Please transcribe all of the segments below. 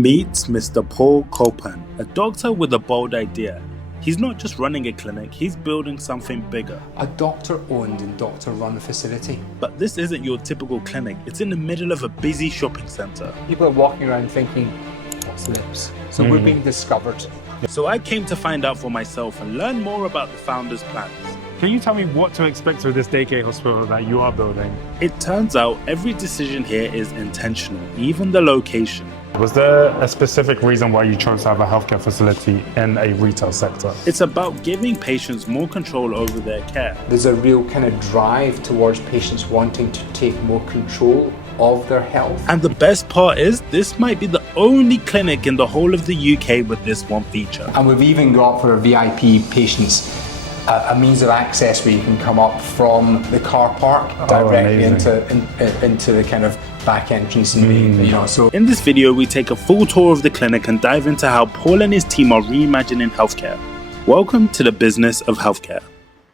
Meet Mr. Paul Copan, a doctor with a bold idea. He's not just running a clinic, he's building something bigger. A doctor-owned and doctor-run facility. But this isn't your typical clinic, it's in the middle of a busy shopping centre. People are walking around thinking, what's lips? So we're being discovered. So I came to find out for myself and learn more about the founder's plans. Can you tell me what to expect with this daycare hospital that you are building? It turns out every decision here is intentional, even the location. Was there a specific reason why you chose to have a healthcare facility in a retail sector? It's about giving patients more control over their care. There's a real kind of drive towards patients wanting to take more control of their health. And the best part is, this might be the only clinic in the whole of the UK with this one feature. And we've even got for our VIP patients a means of access where you can come up from the car park directly into the kind of back entrance and so in this video we take a full tour of the clinic and dive into how Paul and his team are reimagining healthcare. Welcome to the business of healthcare.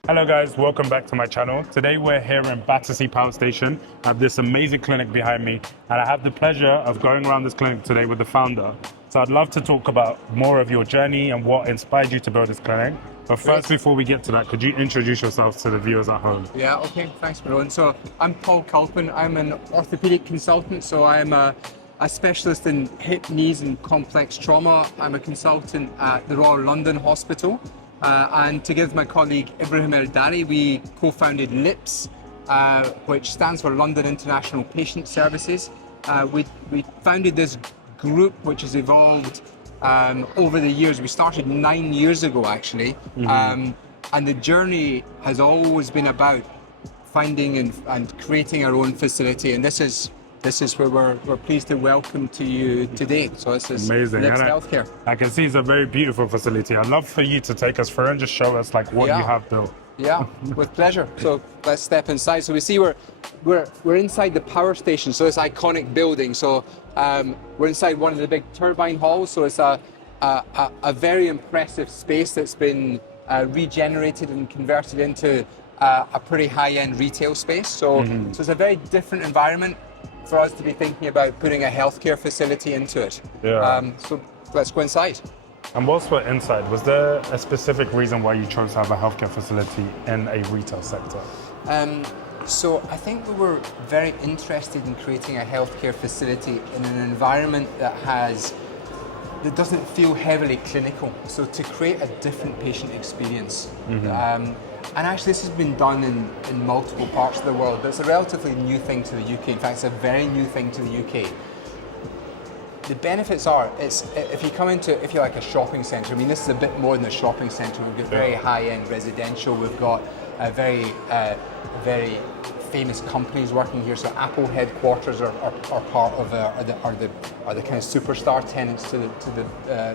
Hello guys, welcome back to my channel. Today we're here in Battersea Power Station. I have this amazing clinic behind me and I have the pleasure of going around this clinic today with the founder. So I'd love to talk about more of your journey and what inspired you to build this clinic. But first, before we get to that, could you introduce yourself to the viewers at home? Yeah, okay, thanks Marlon. So I'm Paul Culpin, I'm an orthopedic consultant, so I'm a specialist in hip, knees and complex trauma. I'm a consultant at the Royal London Hospital and together with my colleague Ibrahim El-Dari, we co-founded LIPS, which stands for London International Patient Services. We founded this group which has evolved over the years. We started 9 years ago actually, and the journey has always been about finding and creating our own facility, and this is where we're pleased to welcome to you today. So this is amazing. LIPS Healthcare. I can see it's a very beautiful facility. I'd love for you to take us through and just show us like what you have built. Yeah, with pleasure. So let's step inside. So we see we're inside the power station, so this iconic building. So we're inside one of the big turbine halls. So it's a very impressive space that's been regenerated and converted into a pretty high-end retail space. So it's a very different environment for us to be thinking about putting a healthcare facility into it. Yeah. So let's go inside. And whilst we're inside, was there a specific reason why you chose to have a healthcare facility in a retail sector? So I think we were very interested in creating a healthcare facility in an environment that doesn't feel heavily clinical. So to create a different patient experience. And actually this has been done in multiple parts of the world, but it's a relatively new thing to the UK. In fact, it's a very new thing to the UK. The benefits are, if you come into, if you like, a shopping centre, I mean this is a bit more than a shopping centre. We've got very high-end residential, we've got very famous companies working here. So Apple headquarters are part of are the kind of superstar tenants to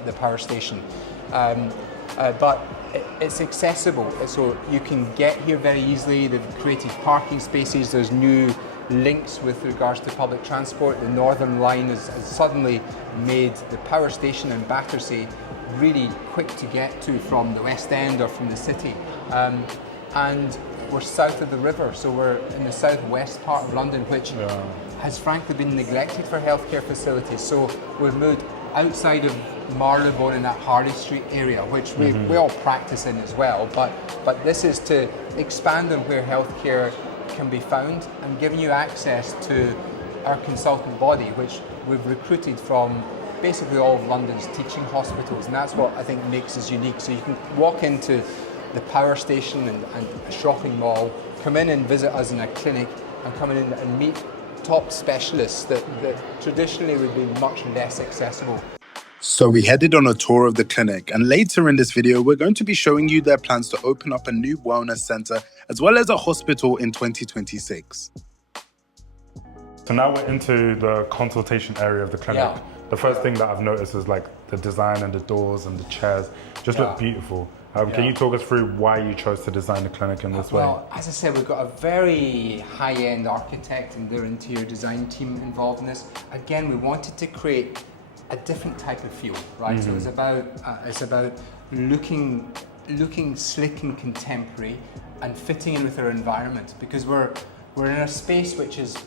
the power station. But it's accessible, so you can get here very easily. They've created parking spaces, there's new links with regards to public transport. The Northern Line has suddenly made the power station in Battersea really quick to get to from the West End or from the city. And we're south of the river, so we're in the southwest part of London, which has frankly been neglected for healthcare facilities. So we've moved outside of Marylebone in that Harley Street area, which we all practice in as well, but this is to expand on where healthcare can be found and giving you access to our consultant body, which we've recruited from basically all of London's teaching hospitals, and that's what I think makes us unique. So you can walk into the power station and a shopping mall, come in and visit us in a clinic, and come in and meet top specialists that traditionally would be much less accessible. So we headed on a tour of the clinic, and later in this video we're going to be showing you their plans to open up a new wellness centre as well as a hospital in 2026. So now we're into the consultation area of the clinic. Yeah. The first thing that I've noticed is like the design and the doors and the chairs just look beautiful. Can you talk us through why you chose to design the clinic in this way? Well, as I said, we've got a very high-end architect and their interior design team involved in this. Again, we wanted to create a different type of feel, right? So it's about looking slick and contemporary and fitting in with our environment, because we're in a space which is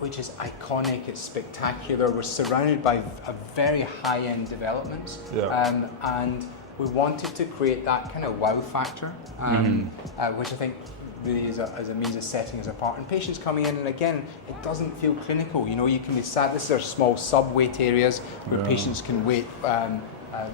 which is iconic, it's spectacular. We're surrounded by a very high-end development, and we wanted to create that kind of wow factor, which I think really is a means of setting us apart. And patients coming in, and again, it doesn't feel clinical. You know, you can be sat. This are small sub-wait areas where patients can wait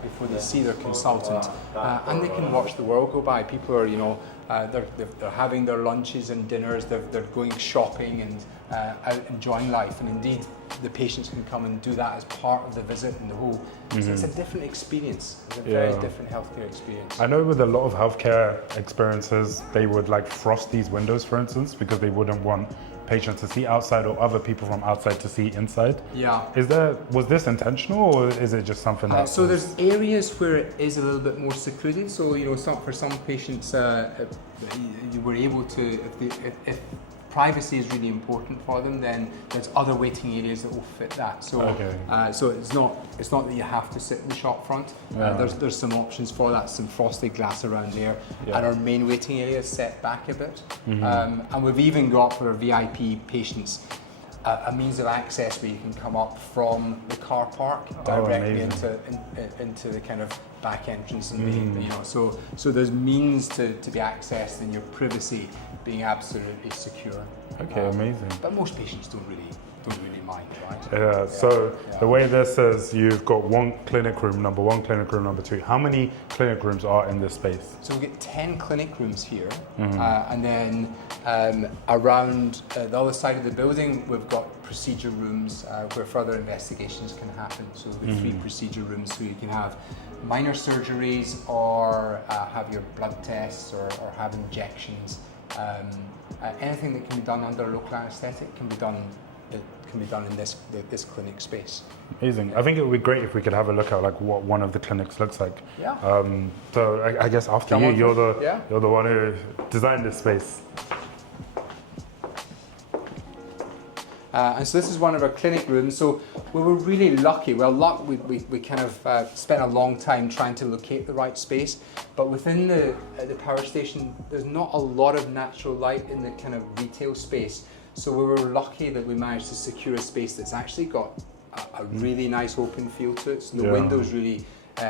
before they see their consultant, and they can watch the world go by. People are, you know, they're having their lunches and dinners. They're going shopping and out enjoying life. And indeed, the patients can come and do that as part of the visit and the whole. So it's a different experience. It's a very different healthcare experience. I know with a lot of healthcare experiences, they would like frost these windows, for instance, because they wouldn't want patients to see outside or other people from outside to see inside. Yeah. Was this intentional, or is it just something that? So there's areas where it is a little bit more secluded. So, you know, for some patients, you were able to, if privacy is really important for them, then there's other waiting areas that will fit that. So, so it's not that you have to sit in the shop front. There's some options for that, some frosted glass around there, and our main waiting area is set back a bit. And we've even got for our VIP patients a means of access where you can come up from the car park directly into the kind of back entrance, and you know, so there's means to be accessed, and your privacy being absolutely secure. Okay, amazing. But most patients don't really mind, right? The way this is, you've got one clinic room, number one, clinic room number two. How many clinic rooms are in this space? So we get 10 clinic rooms here, and then around the other side of the building, we've got procedure rooms where further investigations can happen. So we've got 3 procedure rooms, so you can have minor surgeries, or have your blood tests, or have injections. Anything that can be done under local anaesthetic can be done. It can be done in this clinic space. Amazing. I think it would be great if we could have a look at like what one of the clinics looks like. Yeah. So I guess after you, you're the one who designed this space. And so this is one of our clinic rooms. So we were really lucky. Well, we kind of spent a long time trying to locate the right space. But within the power station, there's not a lot of natural light in the kind of retail space. So we were lucky that we managed to secure a space that's actually got a really nice open feel to it. So the windows really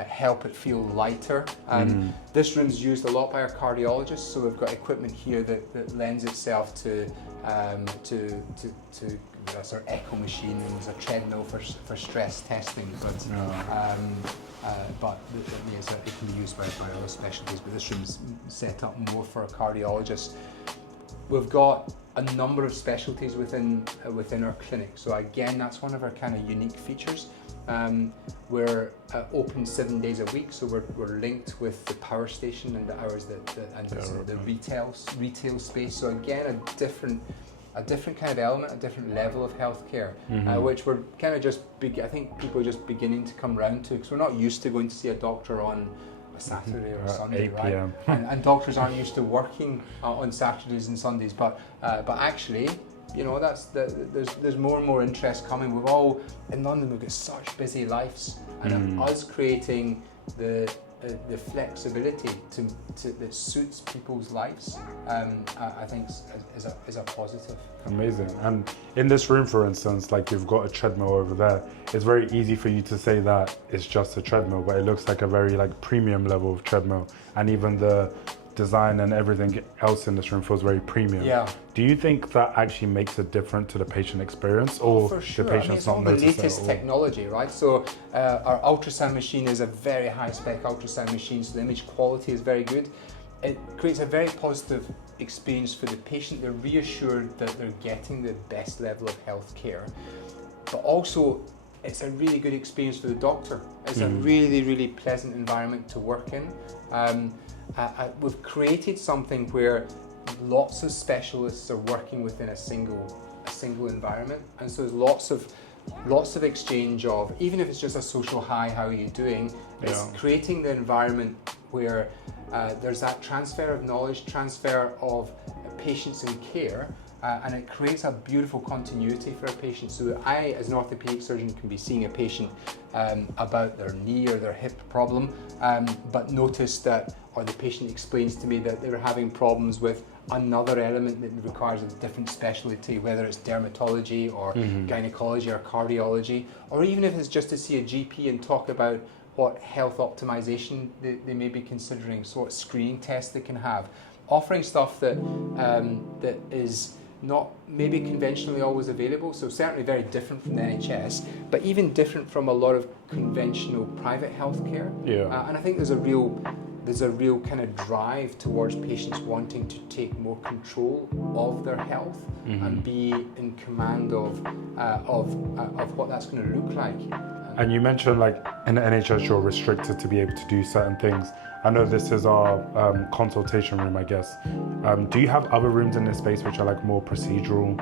help it feel lighter. This room's used a lot by our cardiologists, so we've got equipment here that lends itself to sort of echo machine, and there's a treadmill for stress testing. But it can be used by other specialties. But this room's set up more for a cardiologist. We've got a number of specialties within our clinic. So again, that's one of our kind of unique features. We're open 7 days a week, so we're linked with the power station and the hours the retail space. So again, a different kind of element, a different level of healthcare, which we're kind of I think people are just beginning to come round to, because we're not used to going to see a doctor on a Saturday or Sunday, 8 p.m. right? And doctors aren't used to working on Saturdays and Sundays, but actually, you know, there's more and more interest coming. We've all in London, we've got such busy lives, and us creating the flexibility that suits people's lives, I think is a positive. Amazing. And in this room, for instance, like you've got a treadmill over there. It's very easy for you to say that it's just a treadmill, but it looks like a very like premium level of treadmill, and even the design and everything else in this room feels very premium. Yeah. Do you think that actually makes it different to the patient experience, or for sure. the patient's not noticing? It's all the latest technology, right? So our ultrasound machine is a very high spec ultrasound machine, so the image quality is very good. It creates a very positive experience for the patient. They're reassured that they're getting the best level of health care, but also it's a really good experience for the doctor. It's a really, really pleasant environment to work in. We've created something where lots of specialists are working within a single environment, and so there's lots of exchange of, even if it's just a social hi, how are you doing? It's creating the environment where there's that transfer of knowledge, transfer of patients and care, and it creates a beautiful continuity for a patient. So I, as an orthopedic surgeon, can be seeing a patient about their knee or their hip problem, but notice that, or the patient explains to me that they were having problems with another element that requires a different specialty, whether it's dermatology or gynecology or cardiology, or even if it's just to see a GP and talk about what health optimization they may be considering, so what screening tests they can have. Offering stuff that that is not maybe conventionally always available, so certainly very different from the NHS, but even different from a lot of conventional private healthcare. And I think there's a real kind of drive towards patients wanting to take more control of their health and be in command of what that's going to look like. And you mentioned like in the NHS you're restricted to be able to do certain things. I know this is our consultation room, I guess. Do you have other rooms in this space which are like more procedural?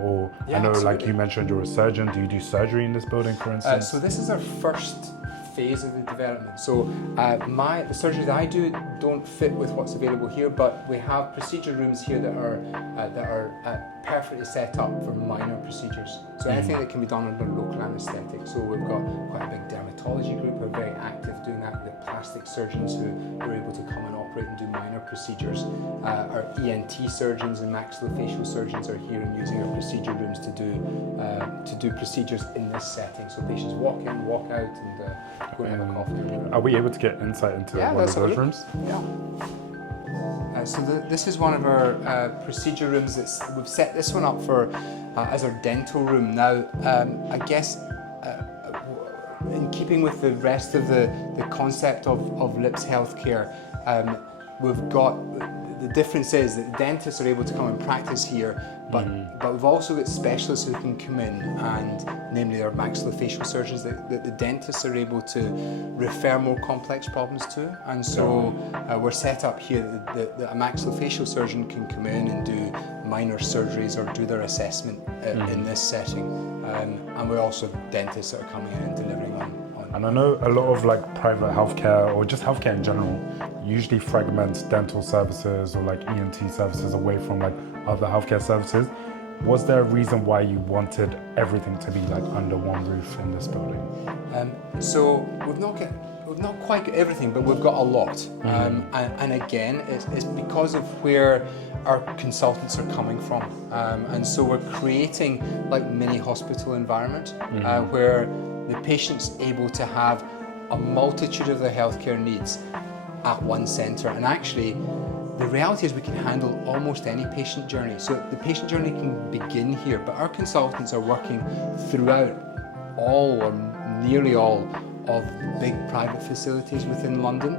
Or Yeah, I know absolutely. like you mentioned you're a surgeon. Do you do surgery in this building, for instance? So this is our first phase of the development. So the surgery that I do don't fit with what's available here, but we have procedure rooms here that are perfectly set up for minor procedures. So anything that can be done under local anaesthetic. So we've got quite a big dermatology group who are very active doing that. The plastic surgeons who are able to come and operate and do minor procedures. Our ENT surgeons and maxillofacial surgeons are here and using our procedure rooms to do procedures in this setting. So patients walk in, walk out, and go and have a coffee. Are we able to get insight into one of those rooms? Yeah. So this is one of our procedure rooms. We've set this one up for as our dental room. Now, I guess in keeping with the rest of the concept of LIPS healthcare, we've got, the difference is that dentists are able to come and practice here, but we've also got specialists who can come in, and namely our maxillofacial surgeons that the dentists are able to refer more complex problems to. And so we're set up here that a maxillofacial surgeon can come in and do minor surgeries or do their assessment in this setting. And we're also dentists that are coming in and delivering on. And I know a lot of like private healthcare or just healthcare in general usually fragments dental services or like ENT services away from like other healthcare services. Was there a reason why you wanted everything to be like under one roof in this building? So we've not quite got everything, but we've got a lot. And again, it's because of where our consultants are coming from. And so we're creating like mini hospital environment where the patient's able to have a multitude of their healthcare needs at one centre. And actually, the reality is we can handle almost any patient journey. So the patient journey can begin here, but our consultants are working throughout all or nearly all of big private facilities within London.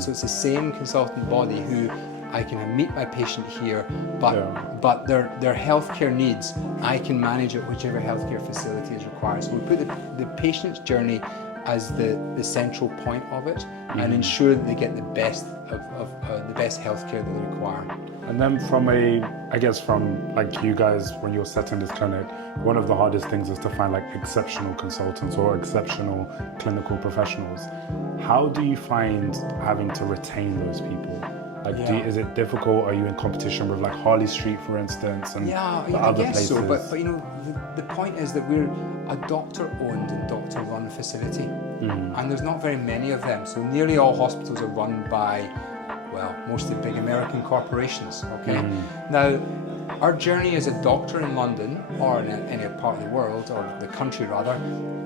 So it's the same consultant body who I can meet my patient here, but their healthcare needs, I can manage at whichever healthcare facility is required. So we put the patient's journey as the central point of it and ensure that they get the best of the best healthcare that they require. And then from like you guys, when you're setting this clinic, one of the hardest things is to find like exceptional consultants or exceptional clinical professionals. How do you find having to retain those people? Like, is it difficult? Are you in competition with like Harley Street, for instance, and I guess so. But you know, the point is that we're a doctor-owned and doctor-run facility, and there's not very many of them. So nearly all hospitals are run by, well, mostly big American corporations. Okay, now our journey as a doctor in London or in any part of the world or the country rather,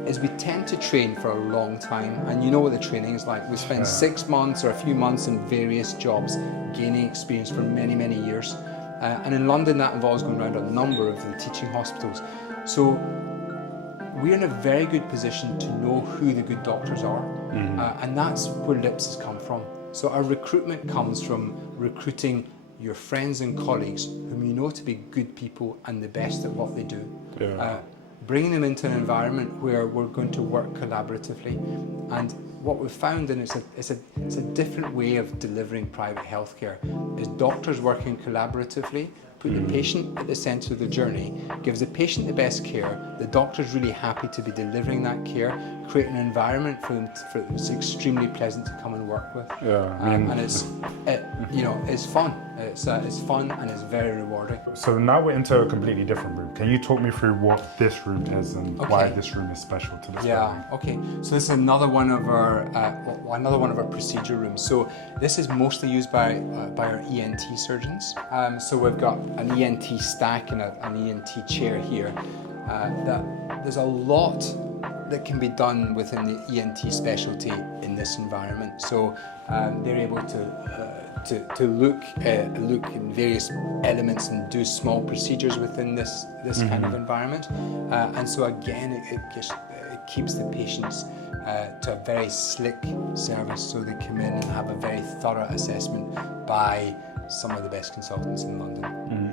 is we tend to train for a long time, and you know what the training is like. We spend 6 months or a few months in various jobs, gaining experience for many, many years. And in London, that involves going around a number of the teaching hospitals. So we're in a very good position to know who the good doctors are, and that's where LIPS has come from. So our recruitment comes from recruiting your friends and colleagues whom you know to be good people and the best at what they do. Bringing them into an environment where we're going to work collaboratively. And what we've found, and it's a different way of delivering private healthcare, is doctors working collaboratively, put the patient at the centre of the journey, gives the patient the best care, the doctor's really happy to be delivering that care, create an environment for them it's extremely pleasant to come and work with. Yeah, and it's fun. It's fun and it's very rewarding. So now we're into a completely different room. Can you talk me through what this room is and why this room is special to this building? Okay. So this is another one of our procedure rooms. So this is mostly used by our ENT surgeons. So we've got an ENT stack and an ENT chair here. There's a lot that can be done within the ENT specialty in this environment. So they're able to look in various elements and do small procedures within this kind of environment. And so again, it keeps the patients to a very slick service. So they come in and have a very thorough assessment by some of the best consultants in London.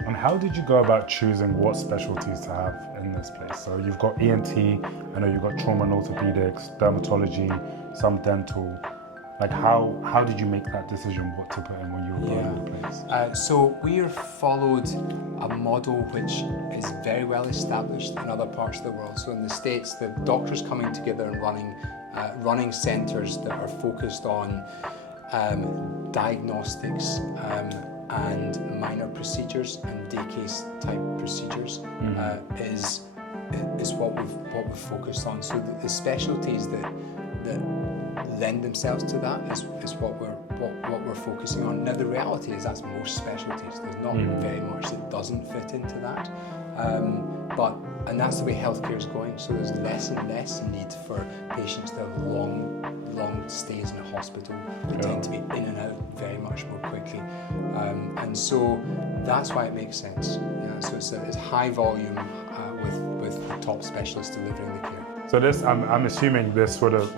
And how did you go about choosing what specialties to have in this place? So you've got ENT, I know you've got trauma and orthopedics, dermatology, some dental. Like how did you make that decision what to put in when you were building the place? So we have followed a model which is very well established in other parts of the world. So in the States, the doctors coming together and running centres that are focused on diagnostics and minor procedures and day case type procedures is what we've focused on. So the specialties that lend themselves to that is what we're focusing on. Now the reality is that's most specialties. There's not very much that doesn't fit into that. And that's the way healthcare is going. So there's less and less need for patients to have long stays in a hospital. They tend to be in and out very much more quickly. And so that's why it makes sense. So it's high volume with the top specialists delivering the care. So this, I'm assuming this would have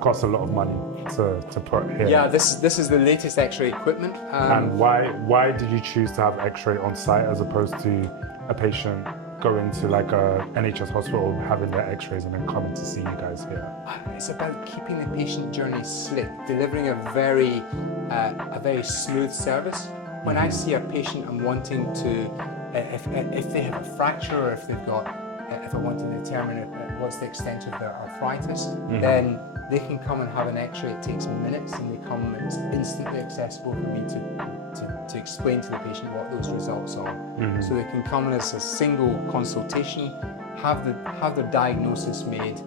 cost a lot of money to put here. Yeah, this is the latest X-ray equipment. And why did you choose to have X-ray on site as opposed to a patient going to like a NHS hospital, having their X-rays and then coming to see you guys here? It's about keeping the patient journey slick, delivering a very smooth service. When I see a patient, I'm wanting to, if they have a fracture or if I want to determine what's the extent of their arthritis, then they can come and have an X-ray. It takes minutes, and it's instantly accessible for me to explain to the patient what those results are. So they can come in as a single consultation, have their diagnosis made,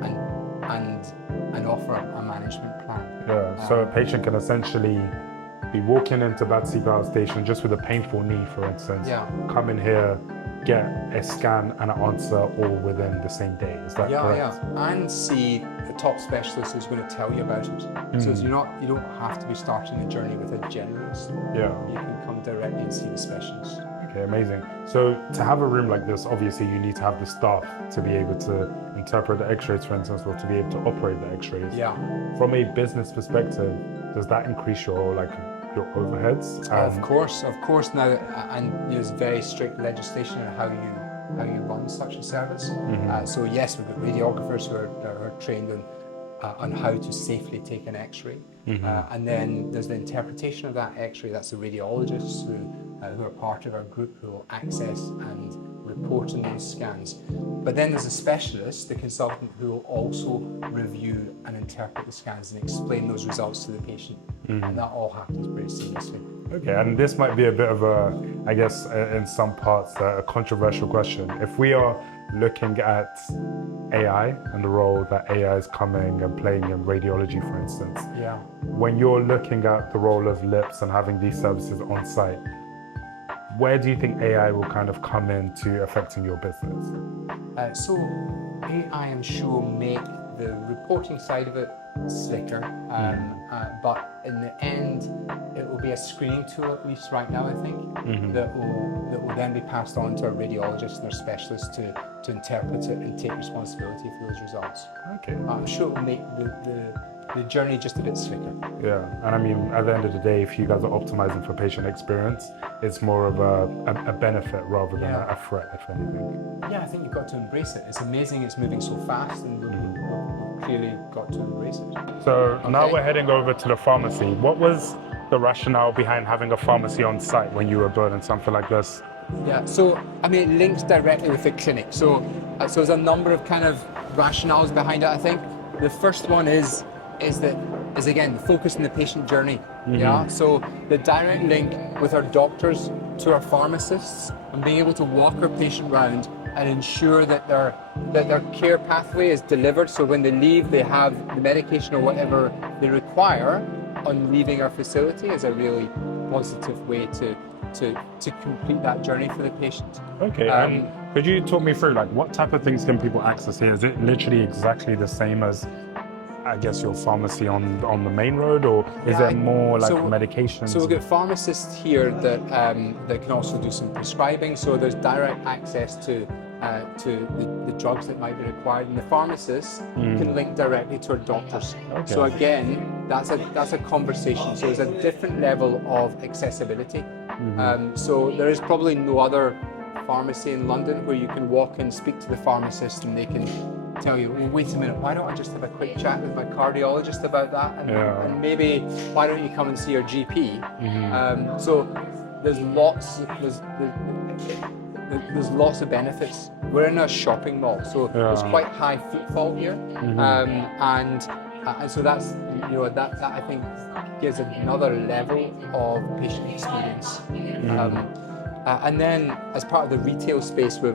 and offer a management plan. Yeah. So a patient can essentially be walking into Battersea Power Station just with a painful knee, for instance. Come in here, get a scan and an answer all within the same day. Is that correct? And see the top specialist who's going to tell you about it. So you don't have to be starting the journey with a generalist. You can come directly and see the specialist. Okay, amazing. So to have a room like this, obviously you need to have the staff to be able to interpret the X-rays, for instance, or to be able to operate the X-rays. From a business perspective, does that increase your overheads? Of course. Now, and there's very strict legislation on how you run such a service. So yes, we've got radiographers who are trained on how to safely take an X-ray, and then there's the interpretation of that X-ray. That's the radiologists who are part of our group who will access and report on those scans. But then there's a specialist, the consultant, who will also review and interpret the scans and explain those results to the patient. And that all happens pretty seamlessly. Okay, and this might be a bit of a, I guess, in some parts, a controversial question. If we are looking at AI and the role that AI is coming and playing in radiology, for instance, when you're looking at the role of LIPS and having these services on site, where do you think AI will kind of come into affecting your business? So AI, I'm sure, will make the reporting side of it slicker, but in the end, it will be a screening tool, at least right now, I think, that will then be passed on to our radiologists and our specialists to interpret it and take responsibility for those results. Okay. I'm sure it will make the journey just a bit slicker. Yeah, and I mean, at the end of the day, if you guys are optimizing for patient experience, it's more of a benefit rather than a threat, if anything. Yeah, I think you've got to embrace it. It's amazing, it's moving so fast, and we've clearly got to embrace it. So now we're heading over to the pharmacy. What was the rationale behind having a pharmacy on site when you were building something like this? Yeah, so I mean, it links directly with the clinic. So there's a number of kind of rationales behind it. I think the first one is again focus on the patient journey. Yeah. So the direct link with our doctors to our pharmacists and being able to walk our patient around and ensure that their care pathway is delivered. So when they leave, they have the medication or whatever they require on leaving our facility is a really positive way to complete that journey for the patient. Okay, could you talk me through, like, what type of things can people access here? Is it literally exactly the same as, I guess, your pharmacy on the main road, or is there more like medications? So we've got pharmacists here that can also do some prescribing. So there's direct access to the drugs that might be required, and the pharmacists can link directly to our doctors. Okay. So again, that's a conversation. So there's a different level of accessibility. So there is probably no other pharmacy in London where you can walk and speak to the pharmacist and they can tell you, well, wait a minute, why don't I just have a quick chat with my cardiologist about that? And maybe, why don't you come and see your GP? So there's lots of benefits. We're in a shopping mall, so there's quite high footfall here. And so that's, that I think gives another level of patient experience. And then as part of the retail space, we're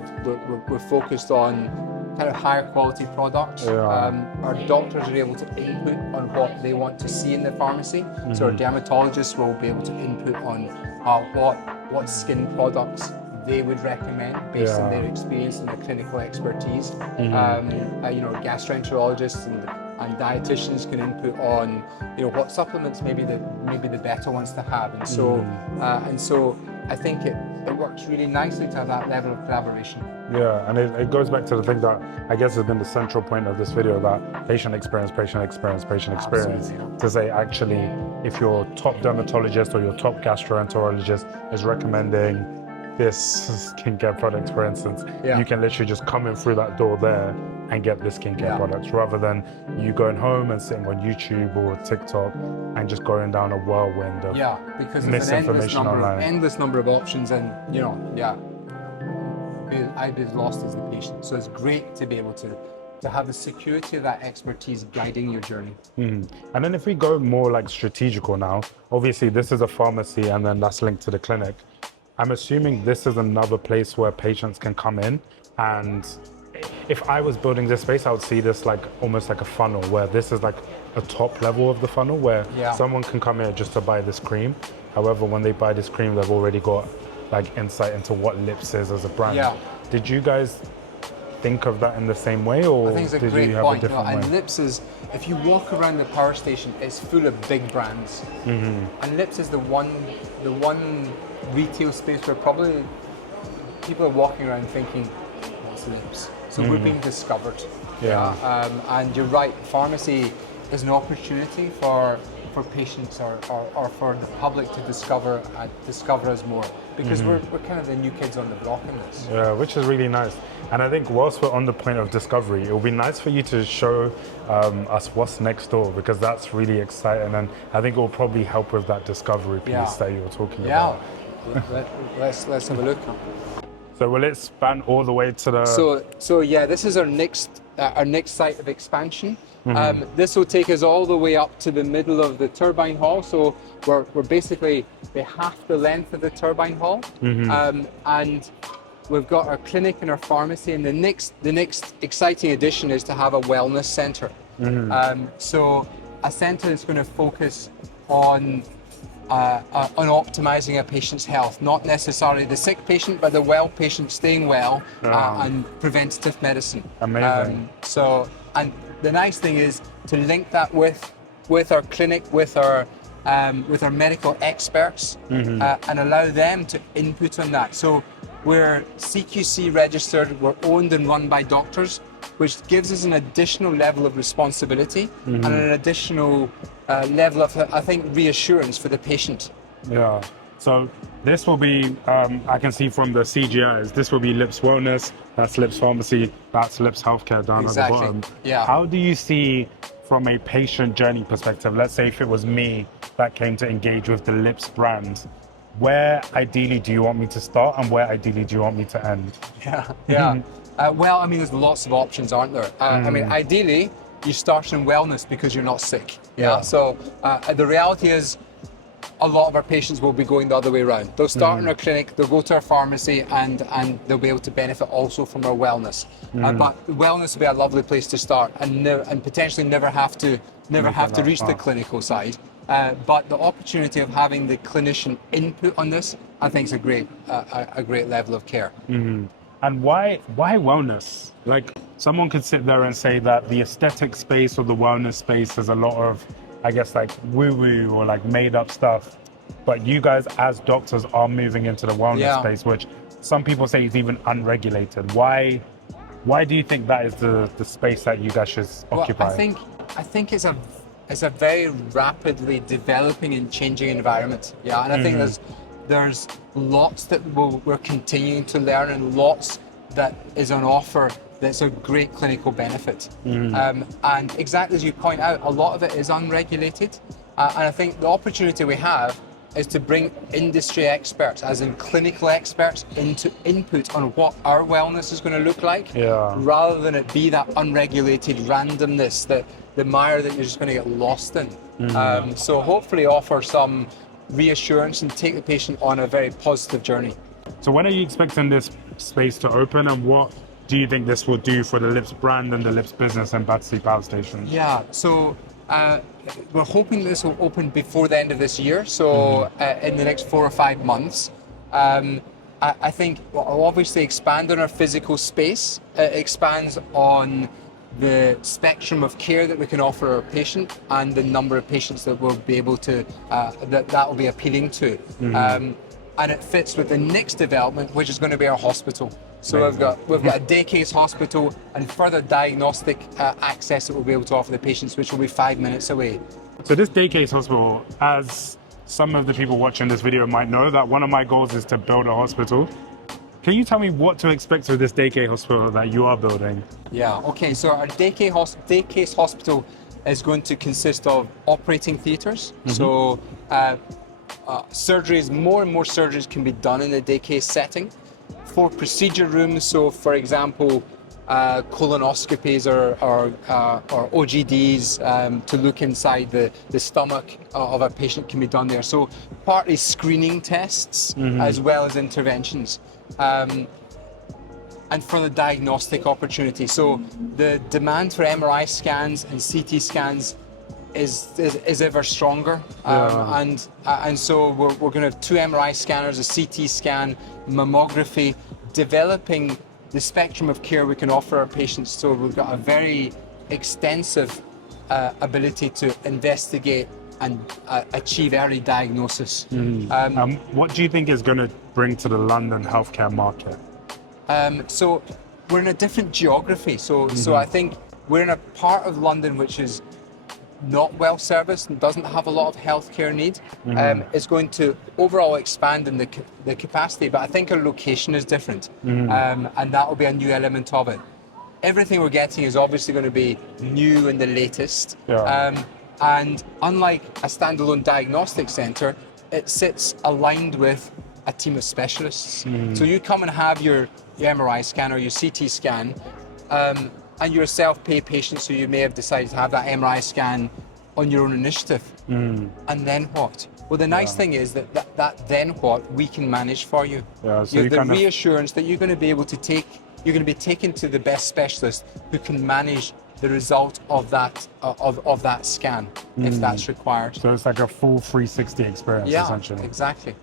focused on kind of higher quality products. Our doctors are able to input on what they want to see in the pharmacy. So our dermatologists will be able to input on what skin products they would recommend based on their experience and their clinical expertise. Gastroenterologists and dietitians can input on what supplements maybe the better ones to have. And so I think it works really nicely to have that level of collaboration. Yeah, and it goes back to the thing that I guess has been the central point of this video, that patient experience. Absolutely. To say, actually, if your top dermatologist or your top gastroenterologist is recommending this skincare product, for instance, you can literally just come in through that door there and get the skincare products, rather than you going home and sitting on YouTube or TikTok and just going down a whirlwind of because there's misinformation an endless number of options, and I'd be lost as the patient. So it's great to be able to have the security of that expertise guiding your journey. And then if we go more like strategical now, obviously this is a pharmacy and then that's linked to the clinic. I'm assuming this is another place where patients can come in, and if I was building this space, I would see this like almost like a funnel, where this is like a top level of the funnel where someone can come here just to buy this cream. However, when they buy this cream, they've already got like insight into what Lips is as a brand. Did you guys think of that in the same way, or I think it's a great point. And Lips is, if you walk around the power station, it's full of big brands. And Lips is the one retail space where probably people are walking around thinking, what's Lips? So we're being discovered. And you're right, pharmacy is an opportunity for patients or for the public to discover us more, because we're kind of the new kids on the block in this. Yeah, which is really nice. And I think whilst we're on the point of discovery, it would be nice for you to show us what's next door, because that's really exciting, and I think it will probably help with that discovery piece that you were talking about. Let's have a look. So will it span all the way to the... So yeah, this is our next site of expansion. This will take us all the way up to the middle of the turbine hall. So we're basically half the length of the turbine hall. And we've got our clinic and our pharmacy. And the next exciting addition is to have a wellness center. So a center is going to focus on optimizing a patient's health, not necessarily the sick patient, but the well patient staying well, and preventative medicine. Amazing. And the nice thing is to link that with our clinic, with our medical experts, and allow them to input on that. So we're CQC registered, we're owned and run by doctors, which gives us an additional level of responsibility and an additional level of, I think, reassurance for the patient. Yeah. So this will be, I can see from the CGIs, this will be Lips Wellness, that's Lips Pharmacy, that's Lips Healthcare down at the bottom. Yeah. How do you see, from a patient journey perspective, let's say if it was me that came to engage with the Lips brand, where ideally do you want me to start and where ideally do you want me to end? Well, I mean, there's lots of options, aren't there? I mean, ideally, you start in wellness because you're not sick. Yeah. So the reality is, a lot of our patients will be going the other way around. They'll start in our clinic, they'll go to our pharmacy, and they'll be able to benefit also from our wellness. But wellness will be a lovely place to start, and potentially never have to reach the clinical side. But the opportunity of having the clinician input on this, I think, is a great level of care. And why wellness? Like, someone could sit there and say that the aesthetic space or the wellness space is a lot of, I guess, like woo-woo or like made-up stuff. But you guys, as doctors, are moving into the wellness space, which some people say is even unregulated. Why do you think that is the space that you guys should occupy? I think it's a very rapidly developing and changing environment. Yeah, and I think there's lots that we're continuing to learn, and lots that is on offer that's a great clinical benefit. And exactly as you point out, a lot of it is unregulated. And I think the opportunity we have is to bring industry experts, as in clinical experts, into input on what our wellness is going to look like, rather than it be that unregulated randomness, the mire that you're just going to get lost in. So hopefully offer some reassurance and take the patient on a very positive journey. So when are you expecting this space to open, and what do you think this will do for the Lips brand and the Lips business and Battersea Power Station? Yeah, so we're hoping this will open before the end of this year, so in the next 4 or 5 months. I think we'll obviously expand on our physical space. It expands on the spectrum of care that we can offer our patient, and the number of patients that we'll be able to, that will be appealing to. And it fits with the next development, which is going to be our hospital. So we've got a day case hospital and further diagnostic access that we'll be able to offer the patients, which will be 5 minutes away. So this day case hospital, as some of the people watching this video might know, that one of my goals is to build a hospital. Can you tell me what to expect with this day case hospital that you are building? Yeah, okay, so our day case hospital is going to consist of operating theatres. So surgeries, more and more surgeries can be done in a day case setting. 4 procedure rooms, so for example, colonoscopies or OGDs to look inside the stomach of a patient can be done there. So partly screening tests as well as interventions. And for the diagnostic opportunity. So the demand for MRI scans and CT scans is ever stronger. And so we're going to have 2 MRI scanners, a CT scan, mammography, developing the spectrum of care we can offer our patients. So we've got a very extensive ability to investigate and achieve early diagnosis. What do you think is going to bring to the London healthcare market? So we're in a different geography. So I think we're in a part of London which is not well serviced and doesn't have a lot of healthcare need. It's going to overall expand in the capacity, but I think our location is different, and that will be a new element of it. Everything we're getting is obviously going to be new and the latest. And unlike a standalone diagnostic centre, it sits aligned with a team of specialists. So you come and have your MRI scan or your CT scan, and you're a self-pay patient, so you may have decided to have that MRI scan on your own initiative. And then what? Well, the nice thing is that then what we can manage for you. So you have the reassurance that you're going to be able to you're going to be taken to the best specialist who can manage the result of that of that scan if that's required. So it's like a full 360 experience, essentially. Yeah, exactly.